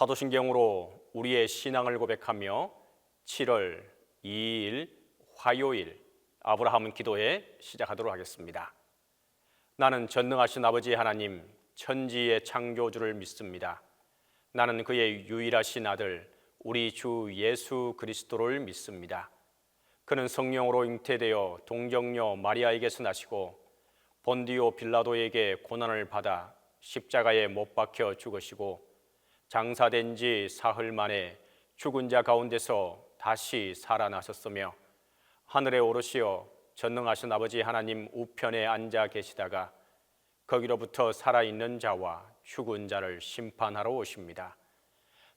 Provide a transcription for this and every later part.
사도신경으로 우리의 신앙을 고백하며 7월 2일 화요일 아브라함 기도회 시작하도록 하겠습니다. 나는 전능하신 아버지 하나님 천지의 창조주를 믿습니다. 나는 그의 유일하신 아들 우리 주 예수 그리스도를 믿습니다. 그는 성령으로 잉태되어 동정녀 마리아에게서 나시고 본디오 빌라도에게 고난을 받아 십자가에 못 박혀 죽으시고 장사된 지 사흘 만에 죽은 자 가운데서 다시 살아나셨으며 하늘에 오르시어 전능하신 아버지 하나님 우편에 앉아 계시다가 거기로부터 살아있는 자와 죽은 자를 심판하러 오십니다.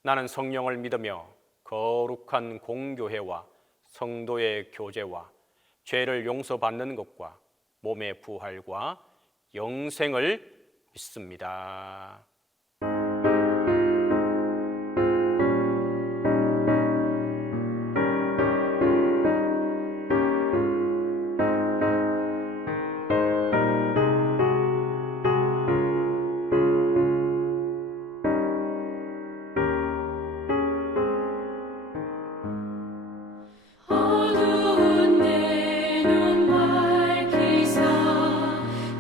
나는 성령을 믿으며 거룩한 공교회와 성도의 교제와 죄를 용서받는 것과 몸의 부활과 영생을 믿습니다.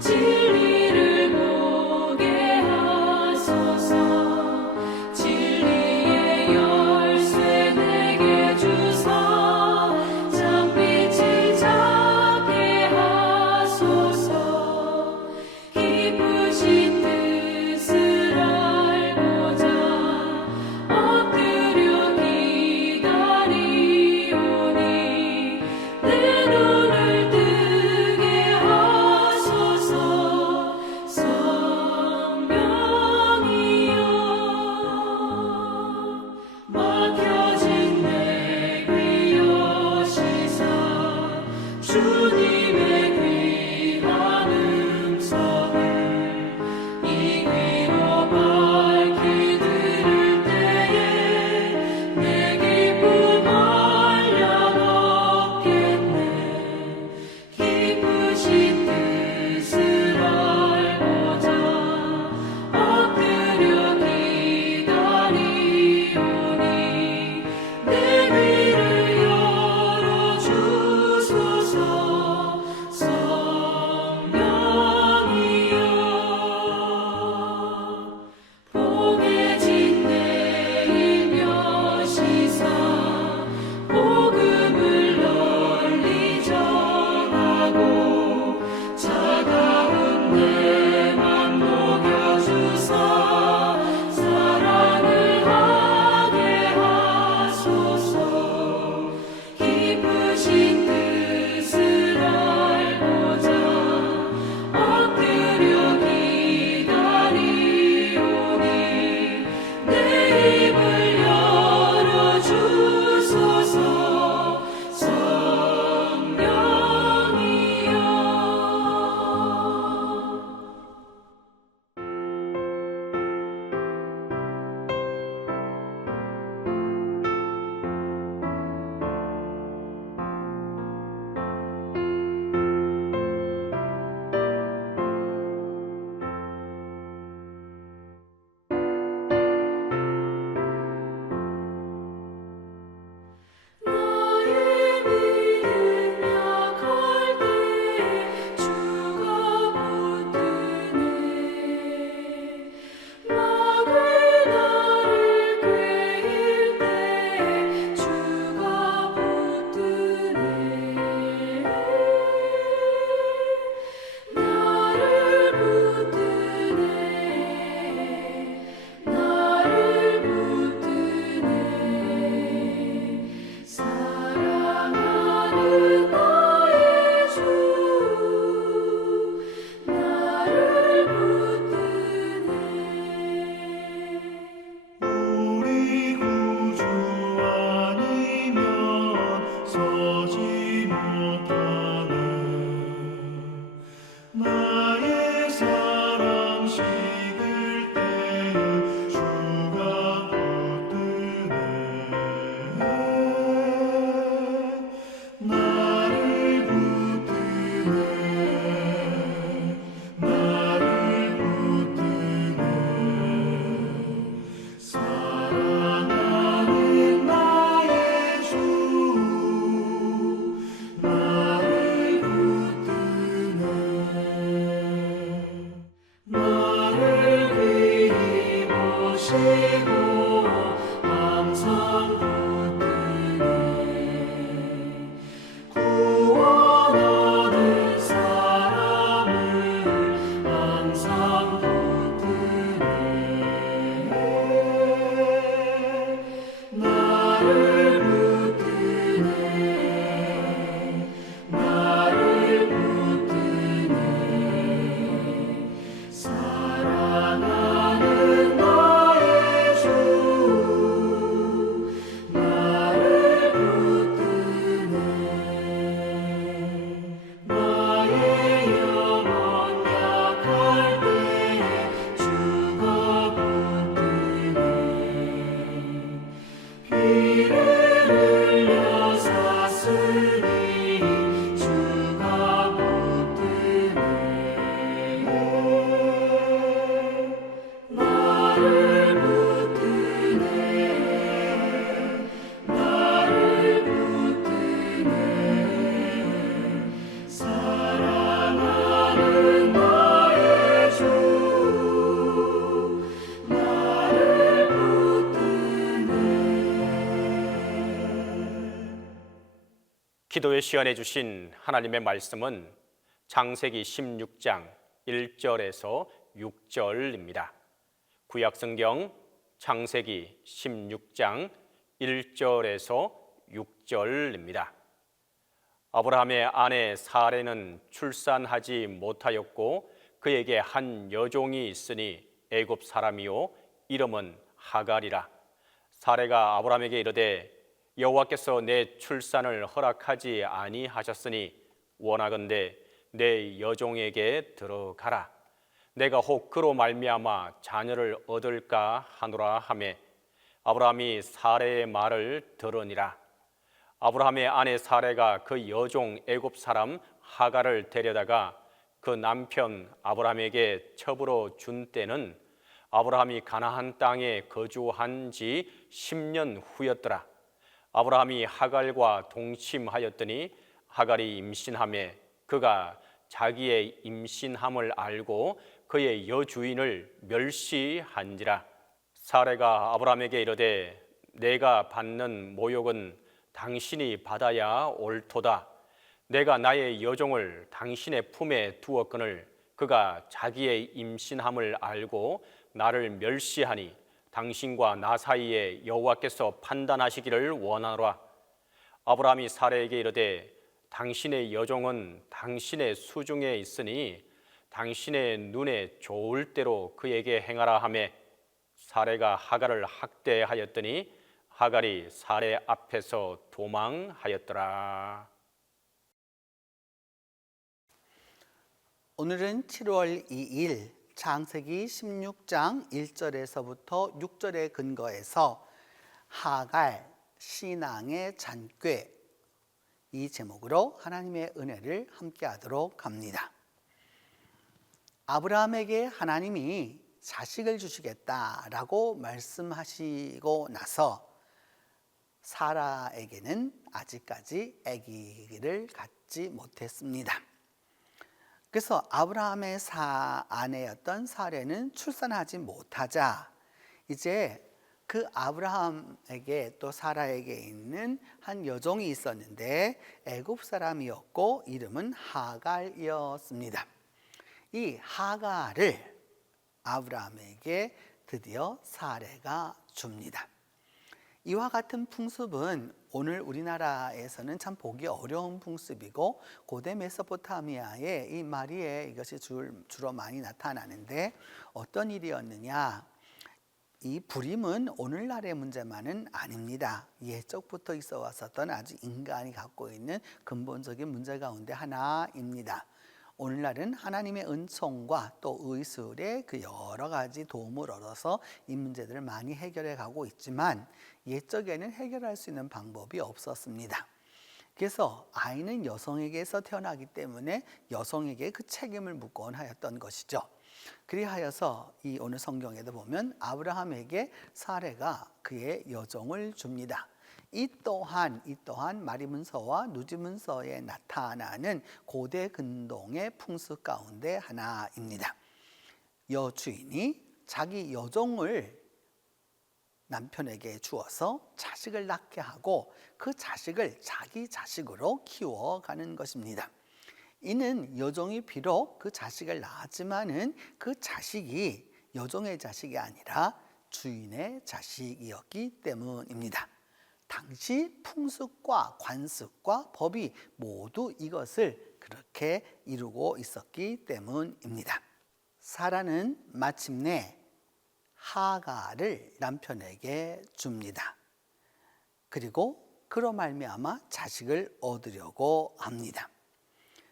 진리를 보게 하소서. 구원하는 사람을 항상 붙드네. 나를 붙드네. 나를 붙드네. 사랑하는 나의 주 나를 붙드네. 나의 영혼 약할 때에 주가 붙드네. 피를 흘려 샀으니 주가 붙드네. 나를 붙드네. 나를 붙드네. 사랑하는 나의 주 나를 붙드네. 기도의 시간에 주신 하나님의 말씀은 창세기 16장 1절에서 6절입니다. 구약성경 창세기 16장 1절에서 6절입니다. 아브라함의 아내 사레는 출산하지 못하였고 그에게 한 여종이 있으니 애굽 사람이요 이름은 하갈이라. 사레가 아브라함에게 이르되 여호와께서 내 출산을 허락하지 아니하셨으니 원하건대 내 여종에게 들어가라. 내가 혹 그로 말미암아 자녀를 얻을까 하노라 하매 아브라함이 사레의 말을 들으니라. 아브라함의 아내 사레가 그 여종 애굽 사람 하갈을 데려다가 그 남편 아브라함에게 첩으로 준 때는 아브라함이 가나안 땅에 거주한 지 10년 후였더라. 아브라함이 하갈과 동침하였더니 하갈이 임신하매 그가 자기의 임신함을 알고 그의 여주인을 멸시한지라. 사레가 아브라함에게 이르되 내가 받는 모욕은 당신이 받아야 옳도다. 내가 나의 여종을 당신의 품에 두었거늘 그가 자기의 임신함을 알고 나를 멸시하니 당신과 나 사이에 여호와께서 판단하시기를 원하노라. 아브라함이 사레에게 이르되 당신의 여종은 당신의 수중에 있으니 당신의 눈에 좋을 대로 그에게 행하라 하매 사레가 하갈을 학대하였더니 하갈이 사레 앞에서 도망하였더라. 오늘은 7월 2일 창세기 16장 1절에서부터 6절에 근거해서 하갈 신앙의 잔꾀 이 제목으로 하나님의 은혜를 함께 하도록 합니다. 아브라함에게 하나님이 자식을 주시겠다라고 말씀하시고 나서 사라에게는 아직까지 아기를 갖지 못했습니다. 그래서 아브라함의 아내였던 사레는 출산하지 못하자 이제 그 아브라함에게 또 사라에게 있는 한 여종이 있었는데 애굽 사람이었고 이름은 하갈이었습니다. 이 하갈을 아브라함에게 드디어 사레가 줍니다. 이와 같은 풍습은 오늘 우리나라에서는 참 보기 어려운 풍습이고 고대 메소포타미아에 이 마리에 이것이 주로 많이 나타나는데 어떤 일이었느냐? 이 불임은 오늘날의 문제만은 아닙니다. 예적부터 있어 왔었던 아주 인간이 갖고 있는 근본적인 문제 가운데 하나입니다. 오늘날은 하나님의 은총과 또 의술의 그 여러 가지 도움을 얻어서 이 문제들을 많이 해결해 가고 있지만 옛적에는 해결할 수 있는 방법이 없었습니다. 그래서 아이는 여성에게서 태어나기 때문에 여성에게 그 책임을 묻곤 하였던 것이죠. 그리하여서 이 오늘 성경에도 보면 아브라함에게 사레가 그의 여종을 줍니다. 이 또한 마리문서와 누지문서에 나타나는 고대 근동의 풍습 가운데 하나입니다. 여주인이 자기 여종을 남편에게 주어서 자식을 낳게 하고 그 자식을 자기 자식으로 키워가는 것입니다. 이는 여종이 비록 그 자식을 낳았지만은 그 자식이 여종의 자식이 아니라 주인의 자식이었기 때문입니다. 당시 풍습과 관습과 법이 모두 이것을 그렇게 이루고 있었기 때문입니다. 사라는 마침내 하가를 남편에게 줍니다. 그리고 그로 말미암아 자식을 얻으려고 합니다.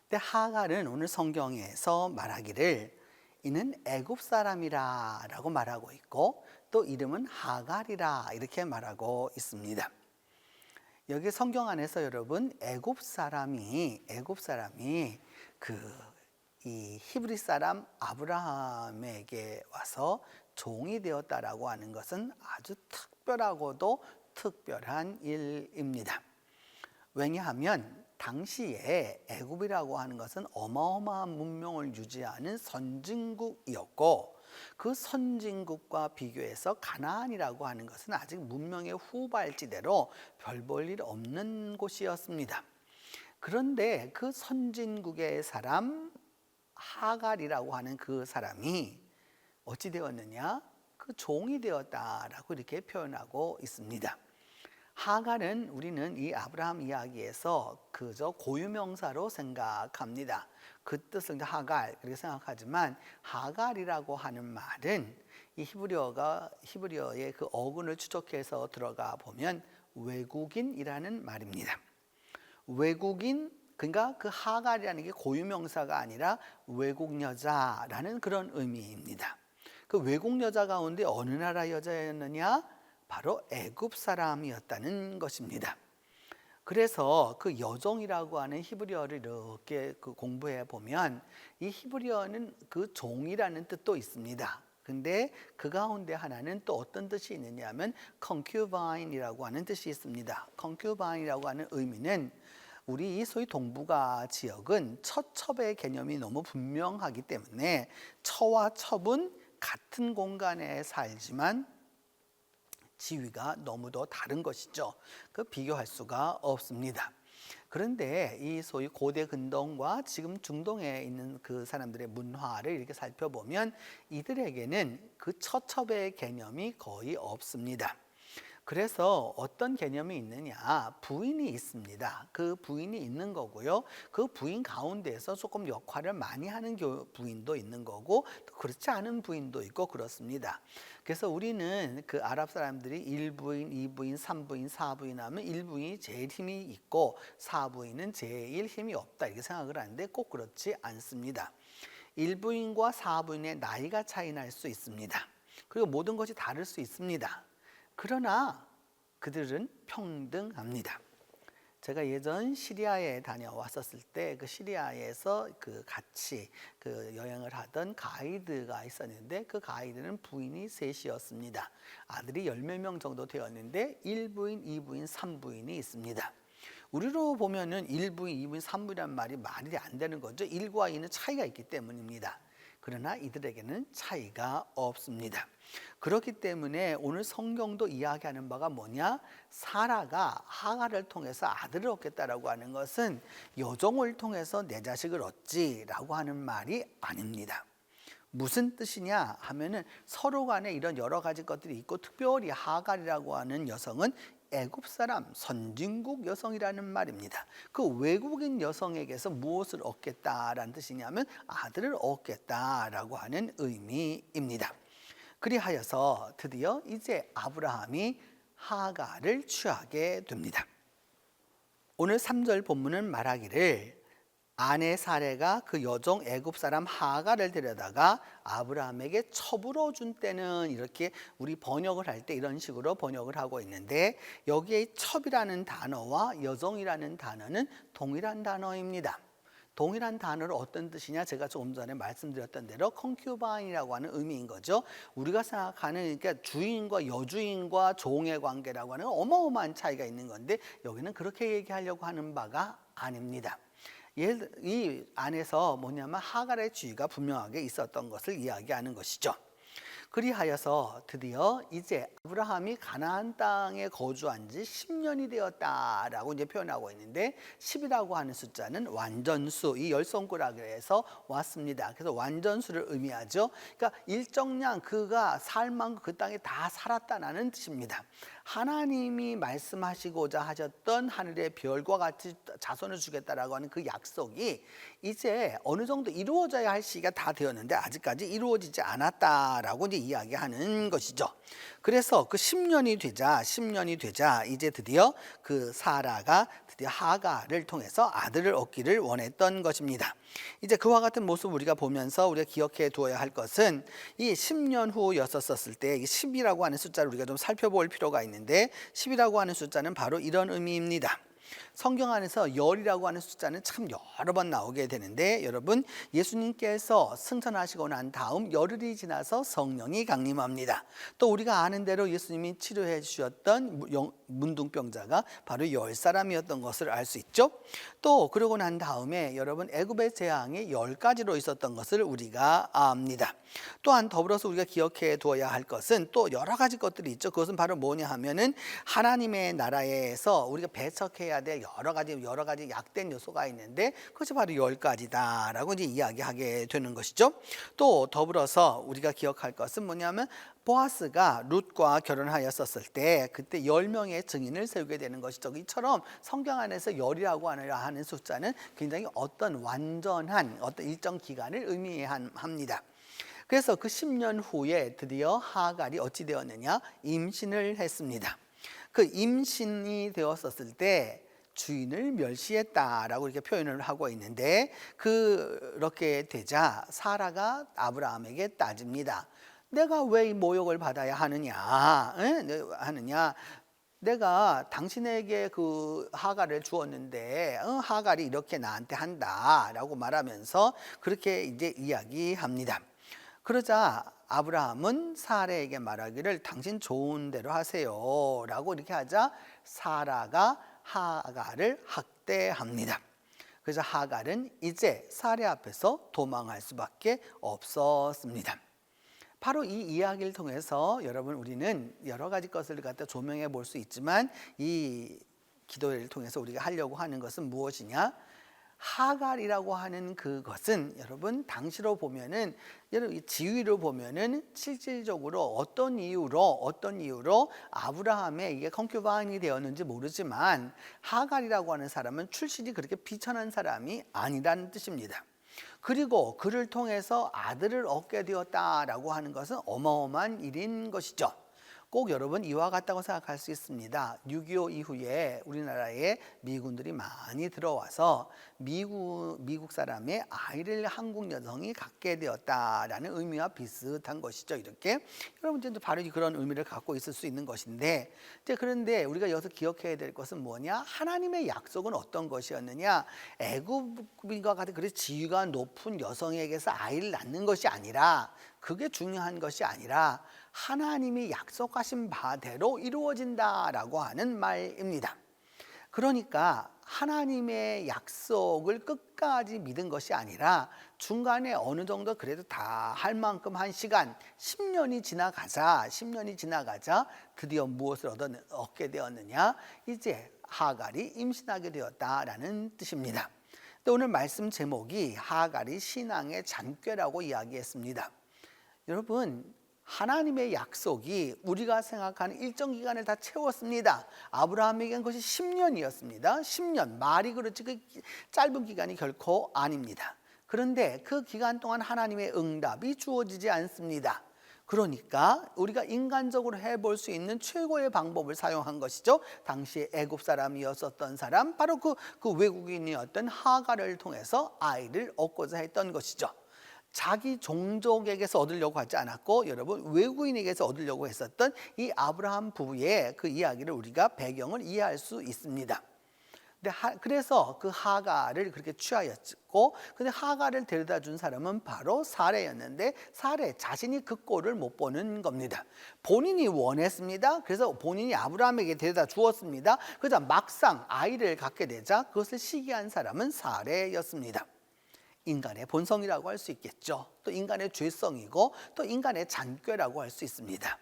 근데 하갈은 오늘 성경에서 말하기를 이는 애굽 사람이라라고 말하고 있고 또 이름은 하갈이라 이렇게 말하고 있습니다. 여기 성경 안에서 여러분 애굽 사람이 이 히브리 사람 아브라함에게 와서 종이 되었다라고 하는 것은 아주 특별하고도 특별한 일입니다. 왜냐하면 당시에 애굽이라고 하는 것은 어마어마한 문명을 유지하는 선진국이었고 그 선진국과 비교해서 가나안이라고 하는 것은 아직 문명의 후발지대로 별 볼 일 없는 곳이었습니다. 그런데 그 선진국의 사람 하갈이라고 하는 그 사람이 어찌 되었느냐? 그 종이 되었다라고 이렇게 표현하고 있습니다. 하갈은 우리는 이 아브라함 이야기에서 그저 고유명사로 생각합니다. 그 뜻은 하갈 그렇게 생각하지만 하갈이라고 하는 말은 이 히브리어의 그 어근을 추적해서 들어가 보면 외국인이라는 말입니다. 외국인 그러니까 그 하갈이라는 게 고유명사가 아니라 외국 여자라는 그런 의미입니다. 그 외국 여자 가운데 어느 나라 여자였느냐? 바로 애굽 사람이었다는 것입니다. 그래서 그 여종이라고 하는 히브리어를 이렇게 공부해 보면 이 히브리어는 그 종이라는 뜻도 있습니다. 근데 그 가운데 하나는 또 어떤 뜻이 있느냐 하면 concubine이라고 하는 뜻이 있습니다. concubine이라고 하는 의미는 우리 이 소위 동북아 지역은 처첩의 개념이 너무 분명하기 때문에 처와 첩은 같은 공간에 살지만 지위가 너무도 다른 것이죠. 그 비교할 수가 없습니다. 그런데 이 소위 고대 근동과 지금 중동에 있는 그 사람들의 문화를 이렇게 살펴보면 이들에게는 그 처첩의 개념이 거의 없습니다. 그래서 어떤 개념이 있느냐? 부인이 있습니다. 그 부인이 있는 거고요. 그 부인 가운데에서 조금 역할을 많이 하는 부인도 있는 거고 또 그렇지 않은 부인도 있고 그렇습니다. 그래서 우리는 그 아랍 사람들이 1부인, 2부인, 3부인, 4부인 하면 1부인이 제일 힘이 있고 4부인은 제일 힘이 없다 이렇게 생각을 하는데 꼭 그렇지 않습니다. 1부인과 4부인의 나이가 차이 날 수 있습니다. 그리고 모든 것이 다를 수 있습니다. 그러나 그들은 평등합니다. 제가 예전 시리아에 다녀왔었을 때 그 시리아에서 그 같이 그 여행을 하던 가이드가 있었는데 그 가이드는 부인이 셋이었습니다. 아들이 10몇 명 정도 되었는데 1부인, 2부인, 3부인이 있습니다. 우리로 보면은 1부인, 2부인, 3부인이라는 말이 말이 안 되는 거죠. 1과 2는 차이가 있기 때문입니다. 그러나 이들에게는 차이가 없습니다. 그렇기 때문에 오늘 성경도 이야기하는 바가 뭐냐? 사라가 하갈을 통해서 아들을 얻겠다라고 하는 것은 여종을 통해서 내 자식을 얻지라고 하는 말이 아닙니다. 무슨 뜻이냐 하면은 서로 간에 이런 여러 가지 것들이 있고 특별히 하갈이라고 하는 여성은 애굽 사람 선진국 여성이라는 말입니다. 그 외국인 여성에게서 무엇을 얻겠다라는 뜻이냐면 아들을 얻겠다라고 하는 의미입니다. 그리하여서 드디어 이제 아브라함이 하갈을 취하게 됩니다. 오늘 3절 본문은 말하기를 아내 사레가 그 여종 애굽 사람 하갈을 데려다가 아브라함에게 첩으로 준 때는 이렇게 우리 번역을 할 때 이런 식으로 번역을 하고 있는데 여기에 첩이라는 단어와 여종이라는 단어는 동일한 단어입니다. 동일한 단어로 어떤 뜻이냐? 제가 조금 전에 말씀드렸던 대로 컨큐바인이라고 하는 의미인 거죠. 우리가 생각하는 그러니까 주인과 여주인과 종의 관계라고 하는 어마어마한 차이가 있는 건데 여기는 그렇게 얘기하려고 하는 바가 아닙니다. 이 안에서 뭐냐면 하갈의 지위가 분명하게 있었던 것을 이야기하는 것이죠. 그리하여서 드디어 이제 아브라함이 가나안 땅에 거주한 지 10년이 되었다라고 이제 표현하고 있는데 10이라고 하는 숫자는 완전수, 이 열 손가락에서 왔습니다. 그래서 완전수를 의미하죠. 그러니까 일정량 그가 살 만큼 그 땅에 다 살았다는 뜻입니다. 하나님이 말씀하시고자 하셨던 하늘의 별과 같이 자손을 주겠다라고 하는 그 약속이 이제 어느 정도 이루어져야 할 시기가 다 되었는데 아직까지 이루어지지 않았다라고 이제 이야기하는 것이죠. 그래서 그 10년이 되자 이제 드디어 그 사라가 드디어 하가를 통해서 아들을 얻기를 원했던 것입니다. 이제 그와 같은 모습 우리가 보면서 우리가 기억해 두어야 할 것은 이 10년 후였었을 때 10이라고 하는 숫자를 우리가 좀 살펴볼 필요가 있는데 10이라고 하는 숫자는 바로 이런 의미입니다. 성경 안에서 열이라고 하는 숫자는 참 여러 번 나오게 되는데 여러분 예수님께서 승천하시고 난 다음 열흘이 지나서 성령이 강림합니다. 또 우리가 아는 대로 예수님이 치료해 주셨던 문둥병자가 바로 10사람이었던 것을 알 수 있죠. 또 그러고 난 다음에 여러분 애굽의 재앙이 10가지로 있었던 것을 우리가 압니다. 또한 더불어서 우리가 기억해 두어야 할 것은 또 여러 가지 것들이 있죠. 그것은 바로 뭐냐 하면은 하나님의 나라에서 우리가 배척해야 될 여러 가지 약된 요소가 있는데 그것이 바로 10가지다라고 이제 이야기하게 되는 것이죠. 또 더불어서 우리가 기억할 것은 뭐냐면 보아스가 룻과 결혼하였었을 때 그때 10명의 증인을 세우게 되는 것이죠. 이처럼 성경 안에서 열이라고 하는 숫자는 굉장히 어떤 완전한 어떤 일정 기간을 의미합니다. 그래서 그 10년 후에 드디어 하갈이 어찌 되었느냐? 임신을 했습니다. 그 임신이 되었었을 때 주인을 멸시했다라고 이렇게 표현을 하고 있는데 그렇게 되자 사라가 아브라함에게 따집니다. 내가 왜 이 모욕을 받아야 하느냐? 내가 당신에게 그 하갈을 주었는데 하갈이 이렇게 나한테 한다라고 말하면서 그렇게 이제 이야기합니다. 그러자 아브라함은 사라에게 말하기를 당신 좋은 대로 하세요 라고 이렇게 하자 사라가 하갈을 학대합니다. 그래서 하갈은 이제 사라 앞에서 도망할 수밖에 없었습니다. 바로 이 이야기를 통해서 여러분 우리는 여러 가지 것을 갖다 조명해 볼 수 있지만 이 기도를 통해서 우리가 하려고 하는 것은 무엇이냐? 하갈이라고 하는 그것은 여러분 당시로 보면은 여러분 지위로 보면은 실질적으로 어떤 이유로 아브라함의 이게 컨큐바인이 되었는지 모르지만 하갈이라고 하는 사람은 출신이 그렇게 비천한 사람이 아니라는 뜻입니다. 그리고 그를 통해서 아들을 얻게 되었다라고 하는 것은 어마어마한 일인 것이죠. 꼭 여러분 이와 같다고 생각할 수 있습니다. 6.25 이후에 우리나라에 미군들이 많이 들어와서 미국 사람의 아이를 한국 여성이 갖게 되었다라는 의미와 비슷한 것이죠. 이렇게 여러분 이제 바로 그런 의미를 갖고 있을 수 있는 것인데 이제 그런데 우리가 여기서 기억해야 될 것은 뭐냐? 하나님의 약속은 어떤 것이었느냐? 애굽과 같은 그런 지위가 높은 여성에게서 아이를 낳는 것이 아니라 그게 중요한 것이 아니라 하나님이 약속하신 바대로 이루어진다라고 하는 말입니다. 그러니까 하나님의 약속을 끝까지 믿은 것이 아니라 중간에 어느 정도 그래도 다 할 만큼 한 시간 10년이 지나가자 드디어 무엇을 얻게 되었느냐? 이제 하갈이 임신하게 되었다라는 뜻입니다. 근데 오늘 말씀 제목이 하갈이 신앙의 잔꾀라고 이야기했습니다. 여러분 하나님의 약속이 우리가 생각하는 일정 기간을 다 채웠습니다. 아브라함에게는 그것이 10년이었습니다. 10년 말이 그렇지 그 짧은 기간이 결코 아닙니다. 그런데 그 기간 동안 하나님의 응답이 주어지지 않습니다. 그러니까 우리가 인간적으로 해볼 수 있는 최고의 방법을 사용한 것이죠. 당시에 애굽 사람이었었던 사람 바로 그 외국인이었던 하갈을 통해서 아이를 얻고자 했던 것이죠. 자기 종족에게서 얻으려고 하지 않았고 여러분 외국인에게서 얻으려고 했었던 이 아브라함 부부의 그 이야기를 우리가 배경을 이해할 수 있습니다. 그래서 그 하갈을 그렇게 취하였고 근데 하갈을 데려다 준 사람은 바로 사레였는데 사레 자신이 그 꼴을 못 보는 겁니다. 본인이 원했습니다. 그래서 본인이 아브라함에게 데려다 주었습니다. 그러자 막상 아이를 갖게 되자 그것을 시기한 사람은 사레였습니다. 인간의 본성이라고 할 수 있겠죠. 또 인간의 죄성이고 또 인간의 잔꾀라고 할 수 있습니다.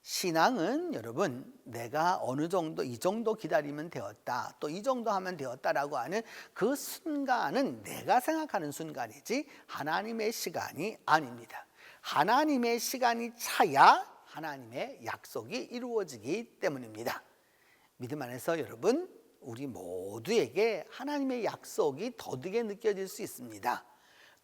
신앙은 여러분 내가 어느 정도 이 정도 기다리면 되었다, 또 이 정도 하면 되었다라고 하는 그 순간은 내가 생각하는 순간이지 하나님의 시간이 아닙니다. 하나님의 시간이 차야 하나님의 약속이 이루어지기 때문입니다. 믿음 안에서 여러분, 우리 모두에게 하나님의 약속이 더디게 느껴질 수 있습니다.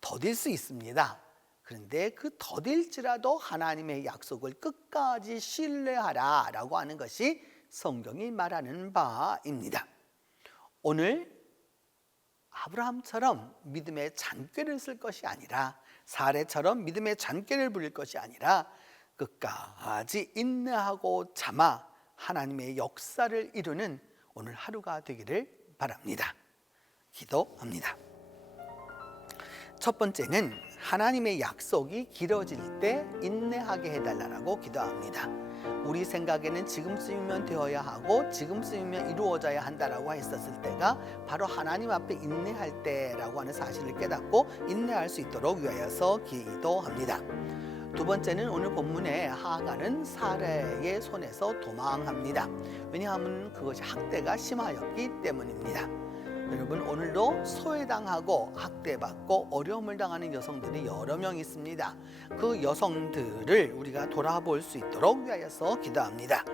더딜 수 있습니다. 그런데 그 더딜지라도 하나님의 약속을 끝까지 신뢰하라 라고 하는 것이 성경이 말하는 바입니다. 오늘 아브라함처럼 믿음의 잔꾀를 쓸 것이 아니라, 사례처럼 믿음의 잔꾀를 부릴 것이 아니라 끝까지 인내하고 참아 하나님의 역사를 이루는 오늘 하루가 되기를 바랍니다. 기도합니다. 첫 번째는 하나님의 약속이 길어질 때 인내하게 해달라고 기도합니다. 우리 생각에는 지금쯤이면 되어야 하고 지금쯤이면 이루어져야 한다라고 했었을 때가 바로 하나님 앞에 인내할 때라고 하는 사실을 깨닫고 인내할 수 있도록 위하여서 기도합니다. 두 번째는 오늘 본문에 하갈은 사레의 손에서 도망합니다. 왜냐하면 그것이 학대가 심하였기 때문입니다. 여러분, 오늘도 소외당하고 학대받고 어려움을 당하는 여성들이 여러 명 있습니다. 그 여성들을 우리가 돌아볼 수 있도록 위하여서 기도합니다.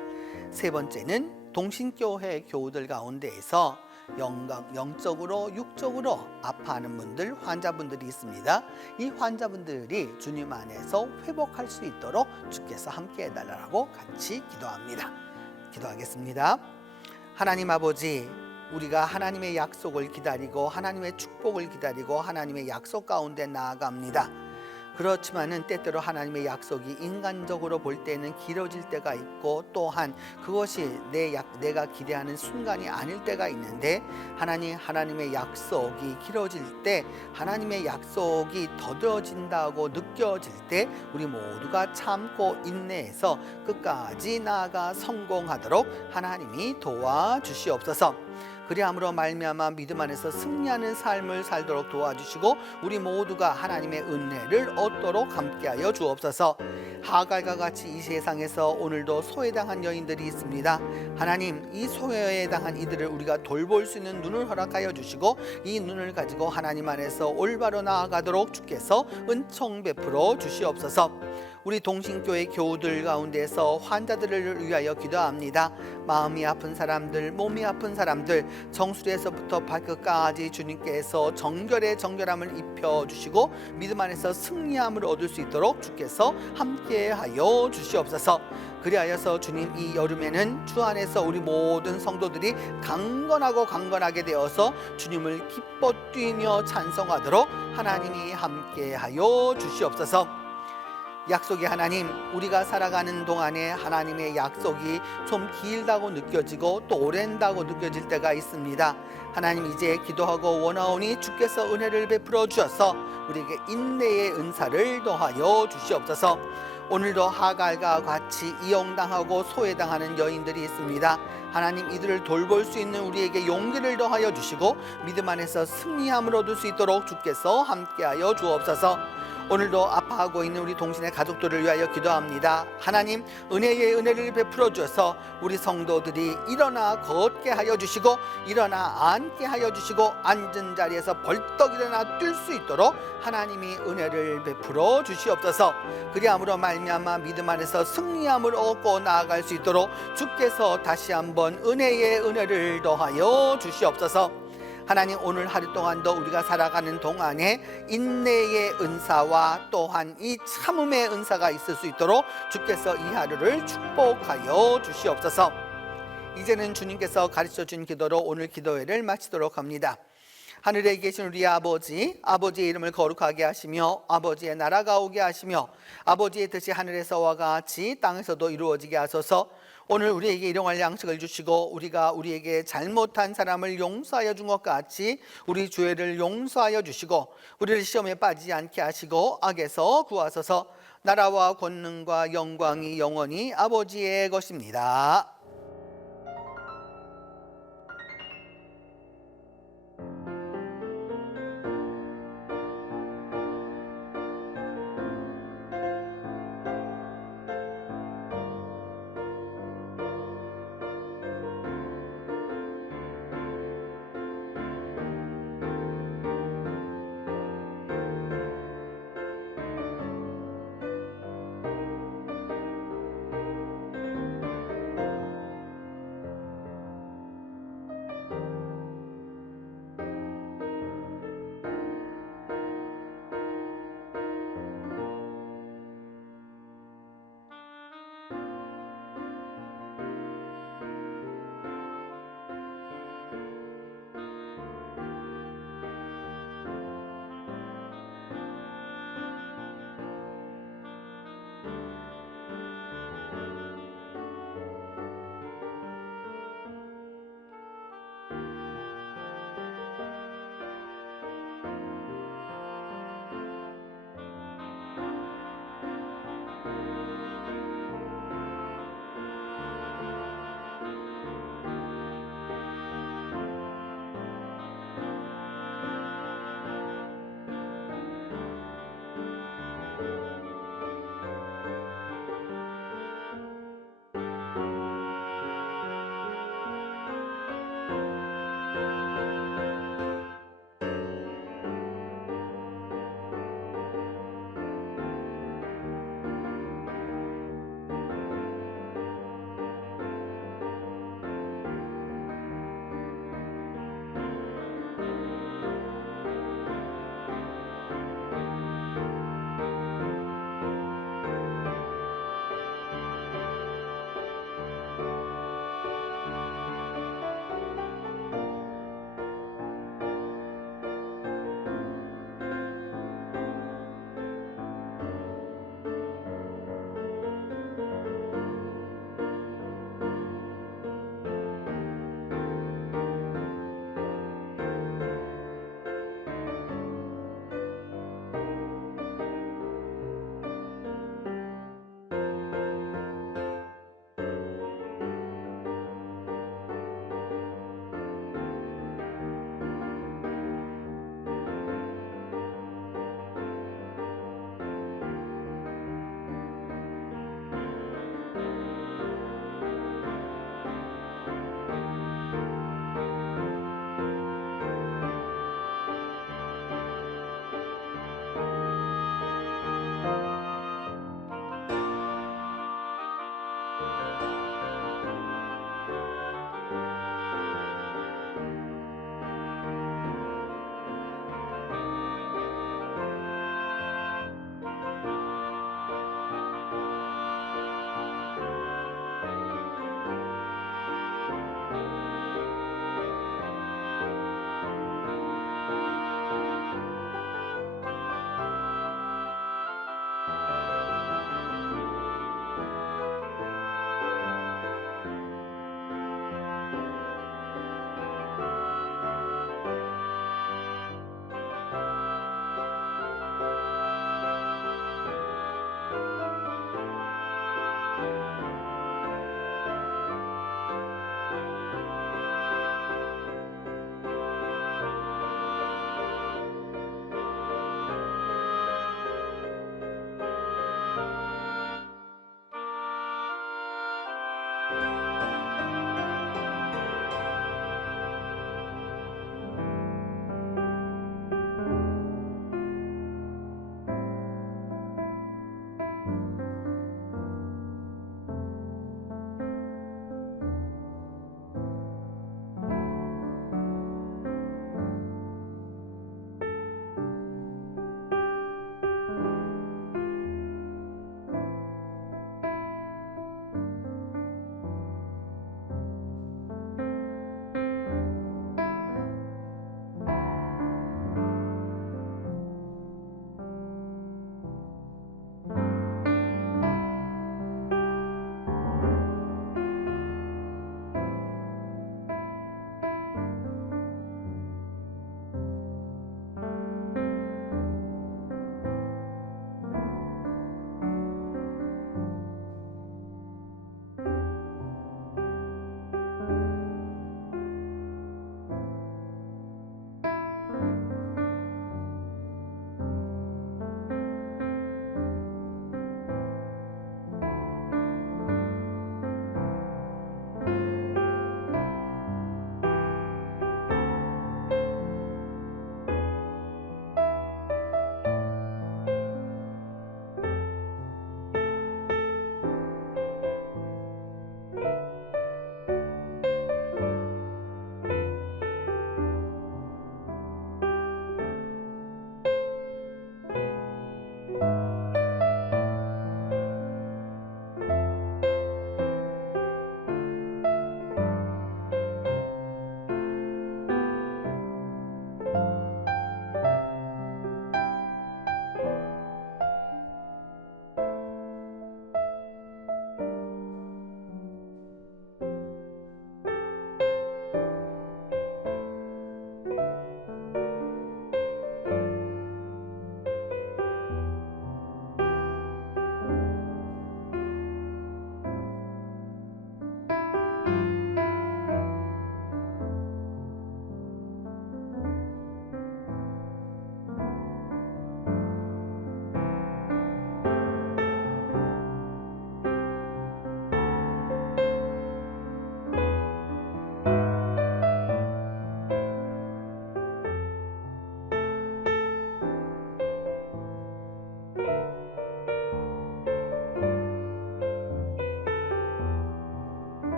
세 번째는 동신교회 교우들 가운데에서 영적으로 육적으로 아파하는 분들, 환자분들이 있습니다. 이 환자분들이 주님 안에서 회복할 수 있도록 주께서 함께 해달라고 같이 기도합니다. 기도하겠습니다. 하나님 아버지, 우리가 하나님의 약속을 기다리고 하나님의 축복을 기다리고 하나님의 약속 가운데 나아갑니다. 그렇지만은 때때로 하나님의 약속이 인간적으로 볼 때는 길어질 때가 있고, 또한 그것이 내가 기대하는 순간이 아닐 때가 있는데, 하나님의 약속이 길어질 때, 하나님의 약속이 더뎌진다고 느껴질 때 우리 모두가 참고 인내해서 끝까지 나아가 성공하도록 하나님이 도와주시옵소서. 그리함으로 말미암아 믿음 안에서 승리하는 삶을 살도록 도와주시고 우리 모두가 하나님의 은혜를 얻도록 함께하여 주옵소서. 하갈과 같이 이 세상에서 오늘도 소외당한 여인들이 있습니다. 하나님, 이 소외당한 이들을 우리가 돌볼 수 있는 눈을 허락하여 주시고 이 눈을 가지고 하나님 안에서 올바로 나아가도록 주께서 은총 베풀어 주시옵소서. 우리 동신교회 교우들 가운데서 환자들을 위하여 기도합니다. 마음이 아픈 사람들, 몸이 아픈 사람들, 정수리에서부터 발끝까지 주님께서 정결함을 입혀주시고 믿음 안에서 승리함을 얻을 수 있도록 주께서 함께하여 주시옵소서. 그리하여서 주님, 이 여름에는 주 안에서 우리 모든 성도들이 강건하게 되어서 주님을 기뻐 뛰며 찬송하도록 하나님이 함께하여 주시옵소서. 약속의 하나님, 우리가 살아가는 동안에 하나님의 약속이 좀 길다고 느껴지고 또 오랜다고 느껴질 때가 있습니다. 하나님, 이제 기도하고 원하오니 주께서 은혜를 베풀어 주셔서 우리에게 인내의 은사를 더하여 주시옵소서. 오늘도 하갈과 같이 이용당하고 소외당하는 여인들이 있습니다. 하나님, 이들을 돌볼 수 있는 우리에게 용기를 더하여 주시고 믿음 안에서 승리함을 얻을 수 있도록 주께서 함께하여 주옵소서. 오늘도 아파하고 있는 우리 동신의 가족들을 위하여 기도합니다. 하나님, 은혜의 은혜를 베풀어 주셔서 우리 성도들이 일어나 걷게 하여 주시고 일어나 앉게 하여 주시고 앉은 자리에서 벌떡 일어나 뛸 수 있도록 하나님이 은혜를 베풀어 주시옵소서. 그리함으로 말미암아 믿음 안에서 승리함을 얻고 나아갈 수 있도록 주께서 다시 한번 은혜의 은혜를 더하여 주시옵소서. 하나님, 오늘 하루 동안도 우리가 살아가는 동안에 인내의 은사와 또한 이 참음의 은사가 있을 수 있도록 주께서 이 하루를 축복하여 주시옵소서. 이제는 주님께서 가르쳐준 기도로 오늘 기도회를 마치도록 합니다. 하늘에 계신 우리 아버지, 아버지의 이름을 거룩하게 하시며 아버지의 나라가 오게 하시며 아버지의 뜻이 하늘에서와 같이 땅에서도 이루어지게 하소서. 오늘 우리에게 일용할 양식을 주시고 우리가 우리에게 잘못한 사람을 용서하여 준 것 같이 우리 죄를 용서하여 주시고 우리를 시험에 빠지지 않게 하시고 악에서 구하소서. 나라와 권능과 영광이 영원히 아버지의 것입니다.